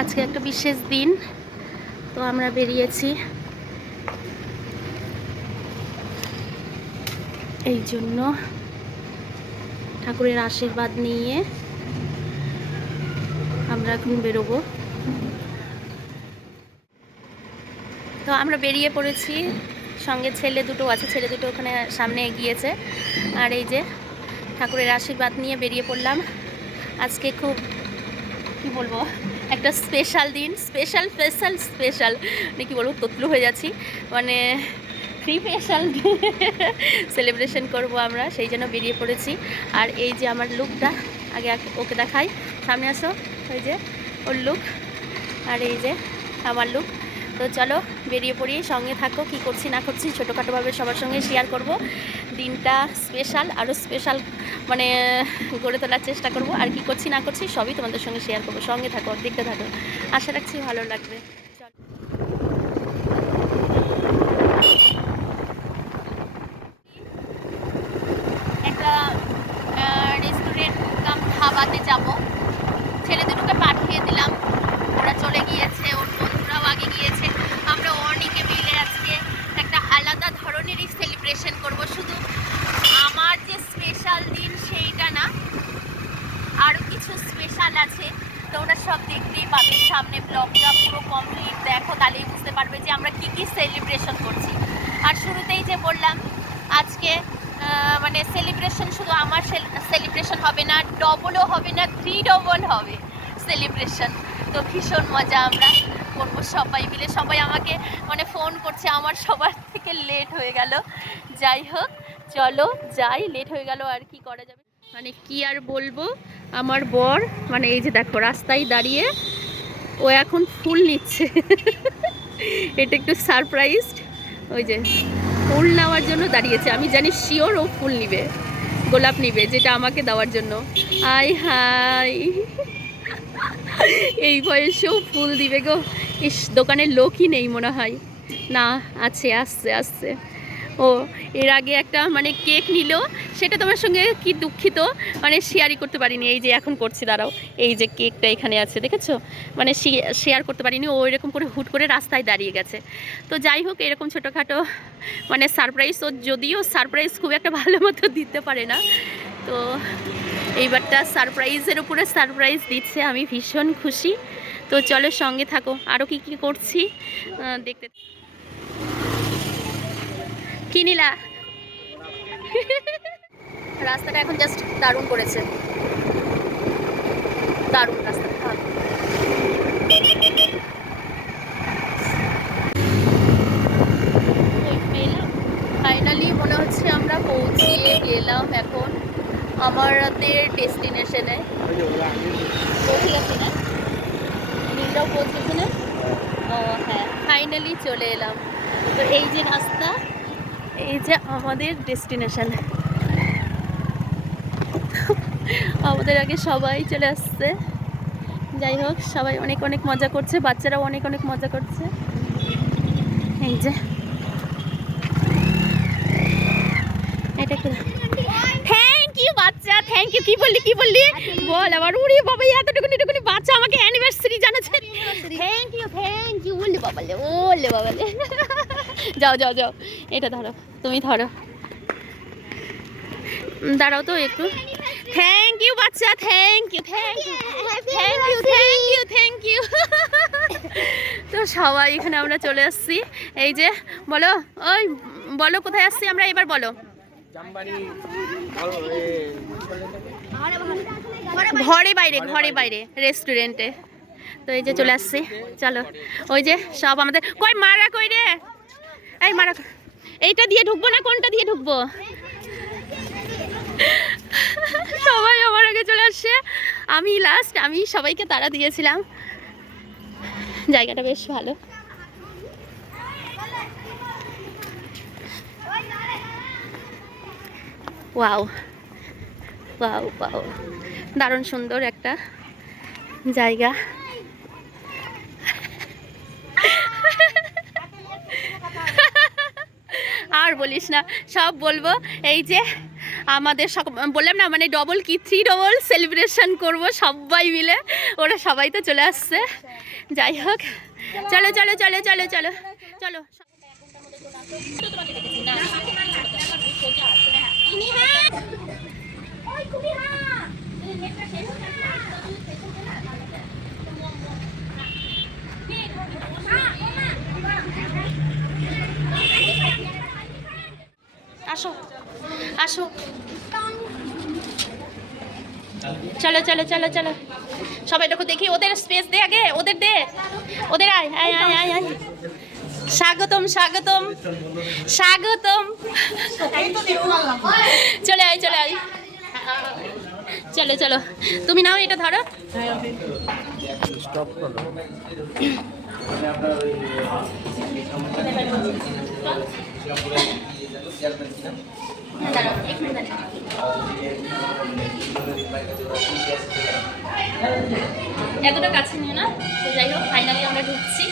আজকে একটা বিশেষ দিন, তো আমরা বেরিয়েছি এই জন্য ঠাকুরের আশীর্বাদ নিয়ে আমরা এখন বেরোবো। তো আমরা বেরিয়ে পড়েছি, সঙ্গে ছেলে দুটো আছে, ছেলে দুটো ওখানে সামনে এগিয়েছে। আর এই যে ঠাকুরের আশীর্বাদ নিয়ে বেরিয়ে পড়লাম। আজকে খুব কি বলবো, একটা স্পেশাল দিন, স্পেশাল স্পেশাল স্পেশাল মানে কী বলবো, ততলু হয়ে যাচ্ছি, মানে স্পেশাল সেলিব্রেশন করব আমরা, সেই জন্য বেরিয়ে পড়েছি। আর এই যে আমার লুকটা, আগে ওকে দেখাই, সামনে আসো, ওই যে ওর লুক আর এই যে আমার লুক। তো চলো বেরিয়ে পড়ি, সঙ্গে থাকো, কি করছি না করছি ছোটোখাটোভাবে সবার সঙ্গে শেয়ার করব। দিনটা স্পেশাল, আরও স্পেশাল মানে গড়ে তোলার চেষ্টা করব। আর কি করছি না করছি সবই তোমাদের সঙ্গে শেয়ার করবো, সঙ্গে থাকো, দেখতে থাকো, আশা রাখছি ভালো লাগবে। একটা রেস্টুরেন্ট কাম ধাবাতে যাব, ছেলে দুটোকে পাঠিয়ে দিলাম, ওরা চলে গিয়েছে, ওর বন্ধুরাও আগে গিয়েছে। আমরা অনেকে মিলে আজকে একটা আলাদা ধরনেরই সেলিব্রেশন করব। শুধু আমার যে স্পেশাল দিন সেইটা না, আরও কিছু স্পেশাল আছে, তো ওরা সব দেখতেই পাবে। সামনে ব্লগটা পুরো কমপ্লিট দেখো, তাহলেই বুঝতে পারবে যে আমরা কী কী সেলিব্রেশন করছি। আর শুরুতেই যে বললাম, আজকে মানে সেলিব্রেশন শুধু আমার সেলিব্রেশন হবে না, ডবলও হবে না, 3 ডবল হবে সেলিব্রেশন। তো ভীষণ মজা আমরা করবো সবাই মিলে। সবাই আমাকে মানে ফোন করছে, আমার সবার থেকে লেট হয়ে গেল। যাই হোক চলো যাই, লেট হয়ে গেল আর কি করা যাবে, মানে কি আর বলবো। আমার বর মানে এই যে দেখো রাস্তায় দাঁড়িয়ে ও এখন ফুল নিচ্ছে এটা একটু সারপ্রাইজড, ওই যে ফুল নেওয়ার জন্য দাঁড়িয়েছে। আমি জানি শিওর ও ফুল নিবে, গোলাপ নিবে, যেটা আমাকে দেওয়ার জন্য। আই হাই এই বয়সেও ফুল দিবে গো। ইস, দোকানের লোকই নেই মনে হয়, না আছে, আসছে আসছে। ও এর আগে একটা মানে কেক নিল, সেটা তোমার সঙ্গে কি দুঃখিত মানে শেয়ারই করতে পারিনি। এই যে এখন করছি, দাঁড়াও, এই যে কেকটা এখানে আছে দেখেছো, মানে শেয়ার করতে পারিনি। ও এরকম করে হুট করে রাস্তায় দাঁড়িয়ে গেছে। তো যাই হোক, এরকম ছোটোখাটো মানে সারপ্রাইজ, ও যদিও সারপ্রাইজ খুব একটা ভালো মতো দিতে পারে না, তো এইবারটা সারপ্রাইজের উপরে সারপ্রাইজ দিচ্ছে, আমি ভীষণ খুশি। তো চলো সঙ্গে থাকো, আরও কি কি করছি দেখতে। কি নিলা? রাস্তাটা এখন জাস্ট দারুণ করেছে, দারুণ রাস্তাটা। ফাইনালি মনে হচ্ছে আমরা পৌঁছিয়ে গেলাম এখন আমাদের ডেস্টিনেশনে। পৌঁছে গেছি না? নীলটাও পৌঁছেছে না? ও হ্যাঁ, ফাইনালি চলে এলাম। তো এই যে রাস্তা, এই যে আমাদের ডেস্টিনেশন। আমাদের আগে সবাই চলে আসছে। যাই হোক, সবাই অনেক অনেক মজা করছে, বাচ্চারাও অনেক অনেক মজা করছে। এই যে এটা একটু থ্যাংক ইউ বাচ্চা, থ্যাংক ইউ। কি বললি কি বললি বল আবার। উড়ি বাবা, এতটুকুনি বাচ্চা আমাকে অ্যানিভার্সারি জানাচ্ছে। থ্যাংক ইউ বললি বাবালে, বললে বাবালে। যাও যাও যাও, এটা ধরো, তুমি ধরো, দাঁড়াও তো একটু। থ্যাংক ইউ বাচ্চা, thank you thank you thank you thank you thank you. তো সবাই এখানে আমরা চলে আসছি। এই যে বলো, ওই বলো কোথায় আসছি আমরা, এবার বলো। ঘরে বাইরে, ঘরে বাইরে রেস্টুরেন্টে। তো এই যে চলে আসছি, চলো। ওই যে সব আমাদের, কই মারা কই রে, এই মারা, এইটা দিয়ে ঢুকবো না কোনটা দিয়ে ঢুকবো? সবাই আমার আগে চলে আসছে, আমি লাস্ট, আমি সবাইকে তাড়া দিয়েছিলাম। জায়গাটা বেশ ভালো। ওয়াও ওয়াও ওয়াও, দারুণ সুন্দর একটা জায়গা। আর বলিস না, সব বলবো। এই যে আমাদের বললাম না মানে ডবল কি 3 ডবল সেলিব্রেশন করব সবাই মিলে, ওরা সবাই তো চলে আসছে। যাই হোক চলো চলো চলো চলো চলো চলো। আসো আসো চলো চলো চলো চলো সবাই দেখো দেখি, ওদের স্পেস দে আগে, ওদের দে, ওদের আয় আয় আয় আয় আয়। স্বাগতম স্বাগতম স্বাগতম, চলে আয় চলে আয়, চলো চলো তুমি নাও এটা ধরো। এতটা কাছে নিও না। তো যাই হোক ফাইনালি আমরা ঢুকছি,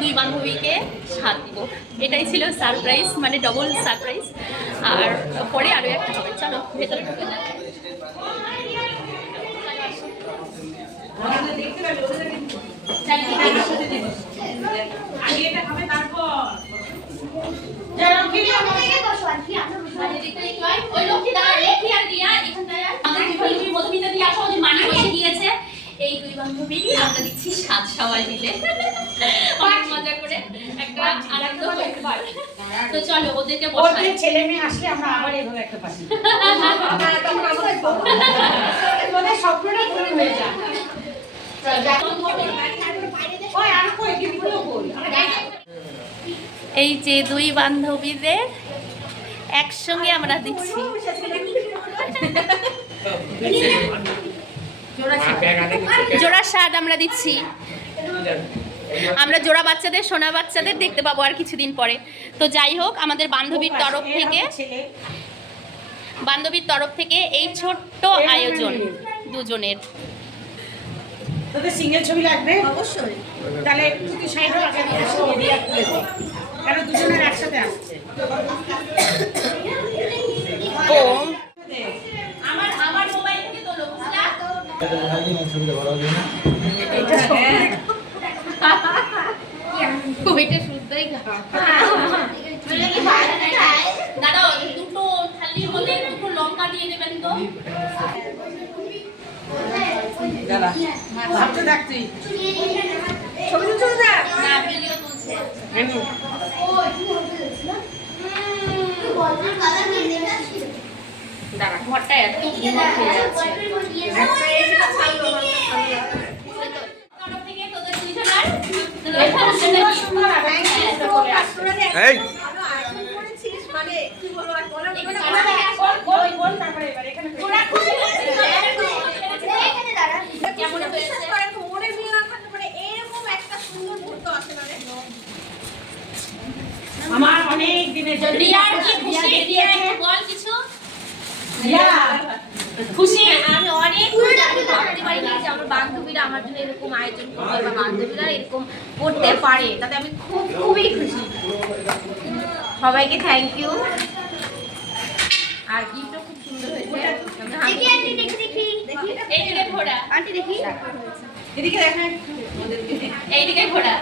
2 বান্ধবীকে স্বাদ দিব, এটাই ছিল সারপ্রাইজ, মানে ডবল সারপ্রাইজ। আর পরে আরও একটা হবে, চলো ভেতরে ঢুকে যাই। এই 2 বান্ধবী আমরা দিচ্ছি সাত সবাই মিলে অনেক মজা করে একটা আনন্দ হতে পারে। তো চলো ওদেরকে বসাই, ছেলে মেয়ে আসলে আমরা আবার এভাবে একটা পাচ্ছি, তোদের স্বপ্নটা পূরণ হয়ে যায়। এই যে 2 বান্ধবীদের একসঙ্গে আমরা দিচ্ছি জোড়া স্বাদ আমরা দিচ্ছি। আমরা জোড়া বাচ্চাদের, সোনা বাচ্চাদের দেখতে পাবো আর কিছুদিন পরে। তো যাই হোক আমাদের বান্ধবীর তরফ থেকে এই ছোট্ট আয়োজন দুজনের। তোদের সিঙ্গেল ছবি লাগবে অবশ্যই, তাহলে তুই সাইডে আগে এরিয়া খুলে দে, কারণ দুজনের একসাথে আসছে। ও আমার আমার মোবাইল থেকে তোলো, বুঝলা? ওইটা শুদ্ধই দাদা, দুটো থালির মধ্যে 2 লঙ্কা দিয়ে দেবেন তো। দাদা ভাবতে থাক তুই, ছবি তুলতে থাক না, ভিডিও তুলছে। দাঁড়া, ঘরটা এত ঘুমা হয়ে যাচ্ছে। এই আমার অনেক দিনের রিয়ার কি খুশি? রিয়া একটু বল কিছু। খুশি আমি অনেক খুশি, আমি ভাবতে পারিনি যে আমার বান্ধবীরা আমার জন্য এরকম আয়োজন করবে বা বান্ধবীরা এরকম করতে পারে, তাতে আমি খুবই খুশি। সবাইকে থ্যাংক ইউ। আর গিফটও খুব সুন্দর হয়েছে। দেখি আন্টি, দেখি দেখি এইদিকে ঘোড়া আন্টি, দেখি এদিকে দেখেন, এইদিকে ঘোড়া।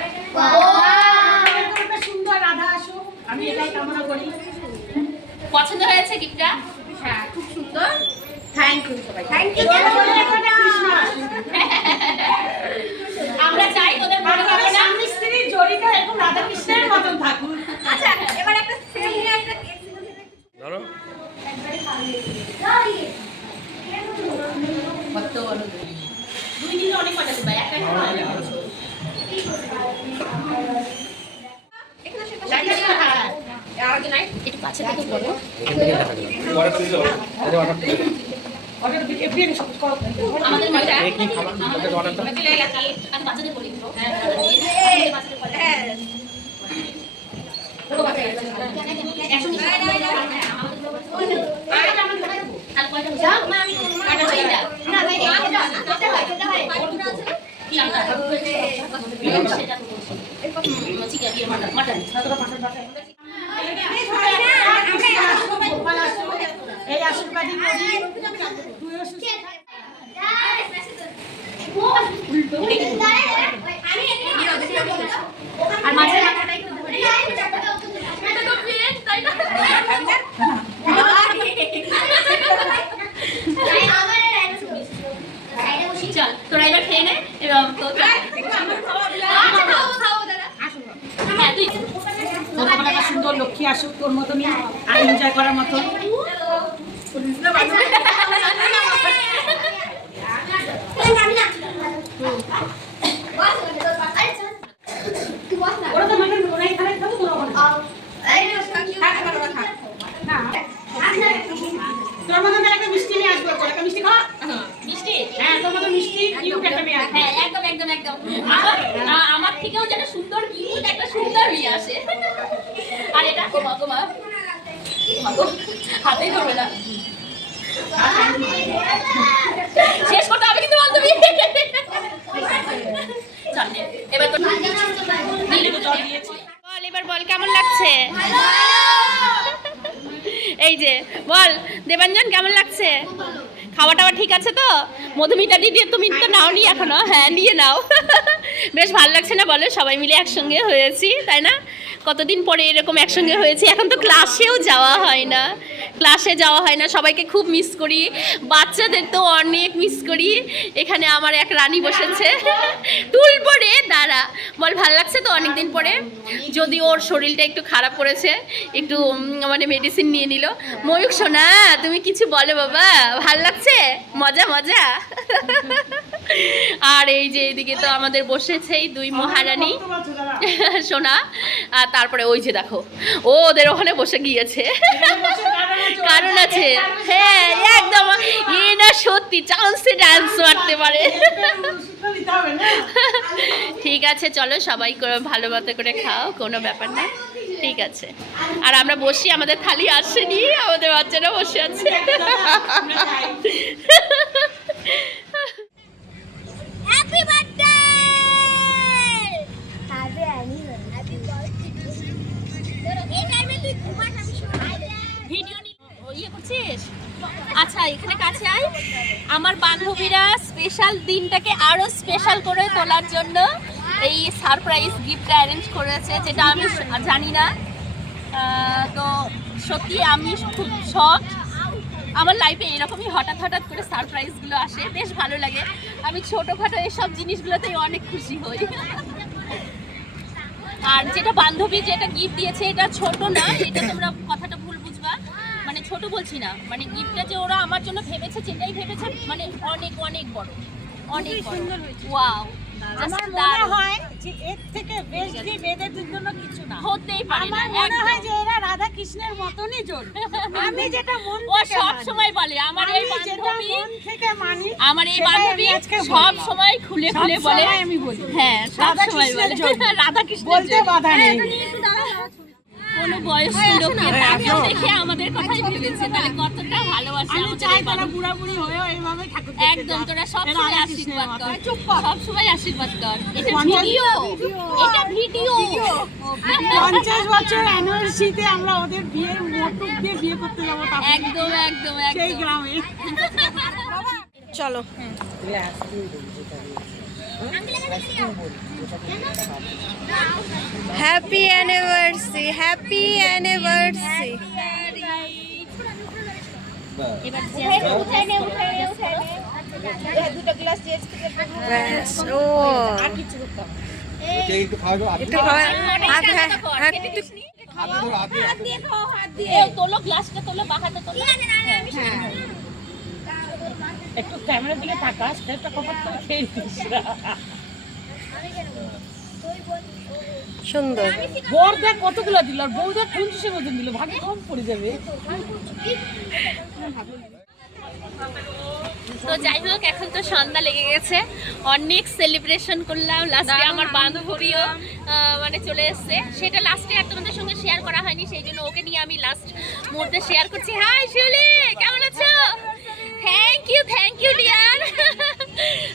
সুন্দর রাধা আসো, আমি এটাই কামনা করি। পছন্দ হয়েছে গিফটটা? হ্যাঁ খুব সুন্দর, থ্যাংক ইউ সবাই, থ্যাংক ইউ। আমরা চাই ওদের মনে হবে না স্বামী স্ত্রীর জড়িত এরকম রাধা কৃষ্ণের মতন থাকুন। আচ্ছা এবার একটা সেম নিয়ে একটা কেক ধরো কত বড় 2 দিনে অনেক মজা করবে, একটা একটা ভালো করছো। একটু কাছে থেকে বলো। অর্ডার দিকে এফডিএন সব করো। আমাদের মজা কি খাবার আমাদের অর্ডার দাও। চলে গেছে। আমি বাচ্চাদের বলি তো। হ্যাঁ বাচ্চাদের বলি। হ্যাঁ পুরো বাচ্চা আছে। একসঙ্গে তাহলে কয়টা হচ্ছে? যাও মা, আমি কাটা হয়ে যা। না ভাই এটা হয়, এটা হয়। কি আমরা সেটা তো বলছি। চিকেন দিয়ে মাটন এই আসো আর মাছের মাথাটা একটু ধরে এটা তো প্লেন তাই না চল তোরা এবার খেয়ে নে এবং তো হ্যাঁ তুই তোর আমার একটা সুন্দর লক্ষ্মী আসুক তোর মতনই আর এনজয় করার মতন। ওরা তো আমাদের ওরা এখানে খাবো তোরা ওখানে তোর মতন একটা মিষ্টি নিয়ে আসবো, একটা মিষ্টি খাওয়া। মিষ্টি হ্যাঁ তোর মতন মিষ্টি কিউট একটা মেয়ে আসবে। হ্যাঁ একদম একদম একদম আমার থেকেও যেন সুন্দর কিউট একটা সুন্দর মেয়ে আসে। আর এটা গোমা গোমা হাতেই ধরবে না শেষ করতে হবে কিন্তু বান্ধবী। চল নে, এবার তো জল দিয়েছি। বল এবার বল কেমন লাগছে? এই যে বল দেবাঞ্জন কেমন লাগছে? খাওয়া টাওয়া ঠিক আছে তো? মধুমিতা দিদি তুমি তো নাওনি এখনো? হ্যাঁ নিয়ে নাও। বেশ ভালো লাগছে না বলো? সবাই মিলে একসঙ্গে হয়েছি তাই না? কতদিন পরে এরকম একসঙ্গে হয়েছি। এখন তো ক্লাসেও যাওয়া হয় না, ক্লাসে যাওয়া হয় না, সবাইকে খুব মিস করি, বাচ্চাদের তো অনেক মিস করি। এখানে আমার এক রানী বসেছে টুল পরে, দাঁড়া বল ভালো লাগছে তো অনেকদিন পরে? যদি ওর শরীরটা একটু খারাপ করেছে, একটু মানে মেডিসিন নিয়ে নিল। ময়ূক সোনা তুমি কিছু বলো বাবা, ভাল লাগছে? মজা মজা। আর এই যে এদিকে তো আমাদের বসেছে এই দুই মহারানী সোনা, আর তারপরে ওই যে দেখো ও ওদের ওখানে বসে গিয়েছে, কারণ আছে। হ্যাঁ একদম, এ না সত্যি চান্সে ডান্স মারতে পারে। ঠিক আছে চলো সবাই ভালো মতো করে খাও, কোনো ব্যাপার না, ঠিক আছে। আর আমরা বসি, আমাদের থালি আসেনি, আমাদের বাচ্চারা বসে আছে। Happy birthday, happy anniversary, happy birthday. এই টাইমে তুই ঘুমাস, আমি শোনাই দে। ভিডিও ইয়ে করছিস? আচ্ছা এখানে কাছে আয়। আমার বান্ধবীরা স্পেশাল দিনটাকে আরো স্পেশাল করে তোলার জন্য এই সারপ্রাইজ গিফট অ্যারেঞ্জ করেছে, যেটা আমি জানি না। তো সত্যি আমি খুব শখ, আমার লাইফে এরকমই হঠাৎ হঠাৎ করে সারপ্রাইজগুলো আসে, বেশ ভালো লাগে। আমি ছোটোখাটো এসব জিনিসগুলোতেই অনেক খুশি হই। আর যেটা বান্ধবী যেটা গিফট দিয়েছে এটা ছোট না, এটা তোমরা কথাটা ভুল বুঝবা, মানে ছোট বলছি না, মানে গিফটটা যে ওরা আমার জন্য ভেবেছে যেটাই ভেবেছে মানে অনেক অনেক বড়, অনেক সুন্দর হয়েছে। ওয়াও, আমার মনে হয় যে এর থেকে বেশি বেদের জন্য কিছু না হতেই পারে না। আমার মনে হয় যে এরা রাধা কৃষ্ণের মতনই জন। আমি যেটা মন ও থেকে সব মানি, সময় বলে আমার এই আমি যেটা বান্ধবী, মন থেকে মানি, আমার এই সেটাই বান্ধবী আমি আজকে সব বললাম। সময় খুলে সব খুলে বলে, সময় আমি বলি। হ্যাঁ সব রাধা সময় বলে কৃষ্ণের জন্য। রাধা কৃষ্ণ বলতে বাধা নেই। কোনো বয়স্ক লোককে তাকে দেখে আমাদের কথাই ভেবেছে, তাহলে কতটা ভালোবাসে আমি আমাদের চাই এই তারা বান্ধবী। বুড়া বুড়ি হয়েও এইভাবে ঠাকুর দেখতে একদম, যাক। তোরা সব এরা সময় রাধা আশীর্বাদ কৃষ্ণের কর, মতো। চুপ কর। সব সময় আশীর্বাদ কর। এটা 50 ভিডিও, এটা ভিডিও। 50 বছর অ্যানিভার্সারিতে আমরা ওদের বিয়ের মটক দিয়ে বিয়ে করতে যাবো, তারপর একদম একদম সেই একদম। গ্রামে। চলো হ্যাপি অ্যানিভার্সারি, হ্যাপি অ্যানিভার্সারি। এবার ব্যাস, ও একটু খাওয়া, হাত হাত একটু তোলো, গ্লাসটা তোলো, বাহাটা তোলো। একটু ক্যামেরার দিকে তাকাস, একটা কপাট করে খেয়ে নিস। সুন্দর। বর দেখ কতগুলো দিল, আর বউ দেখ 50-এর মতন দিল, ভাগে কম পড়ে যাবে। তো যাই হোক, এখন তো সন্ধ্যা লেগে গেছে, অনেক সেলিব্রেশন করলাম। লাস্টে আমার বান্ধবীও মানে চলে এসছে, সেটা লাস্টে আর তোমাদের সঙ্গে শেয়ার করা হয়নি, সেই জন্য ওকে নিয়ে আমি লাস্ট মুহূর্তে শেয়ার করছি। হাই শিউলি, কেমন আছো? Thank you dear.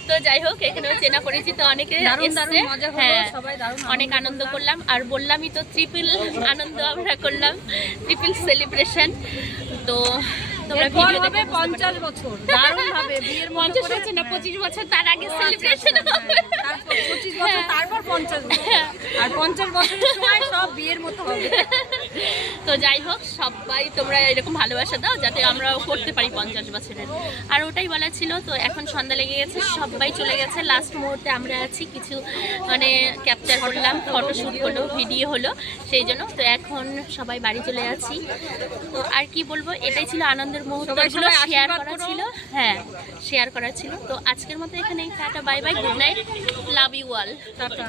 তো যাই হোক, এখানেও চেনা পরিচিত অনেকে এসছে, হ্যাঁ অনেক আনন্দ করলাম। আর বললামই তো, ট্রিপল আনন্দ আমরা করলাম, ট্রিপল সেলিব্রেশন। তো তোমরা এরপর ভিডিও হবে 50 বছর দারুণ ভাবে বিয়ের মতো 50 করে বছর না 25 বছর তার আগে আচ্ছা, সেলিব্রেশন হবে তারপর 25 বছর তারপর 50 বছর আর 50 বছরের সময় সব বিয়ের মতো হবে। তো যাই হোক সবাই তোমরা এরকম ভালোবাসা দাও যাতে আমরাও করতে পারি 50 বছরের। আর ওটাই বলা ছিল। তো এখন সন্ধ্যা লেগে গেছে, সবাই চলে গেছে, লাস্ট মুহূর্তে আমরা আছি, কিছু মানে ক্যাপচার করলাম, ফটোশ্যুট হলো, ভিডিও হলো, সেই জন্য। তো এখন সবাই বাড়ি চলে যাচ্ছি। তো আর কি বলবো, এটাই ছিল আনন্দের মুহূর্তগুলো সবাই শেয়ার আশীর্বাদ করা করো। ছিল। হ্যাঁ, শেয়ার করা ছিল। তো আজকের মতো এখানেই tata, bye bye, good night, love you all, tata.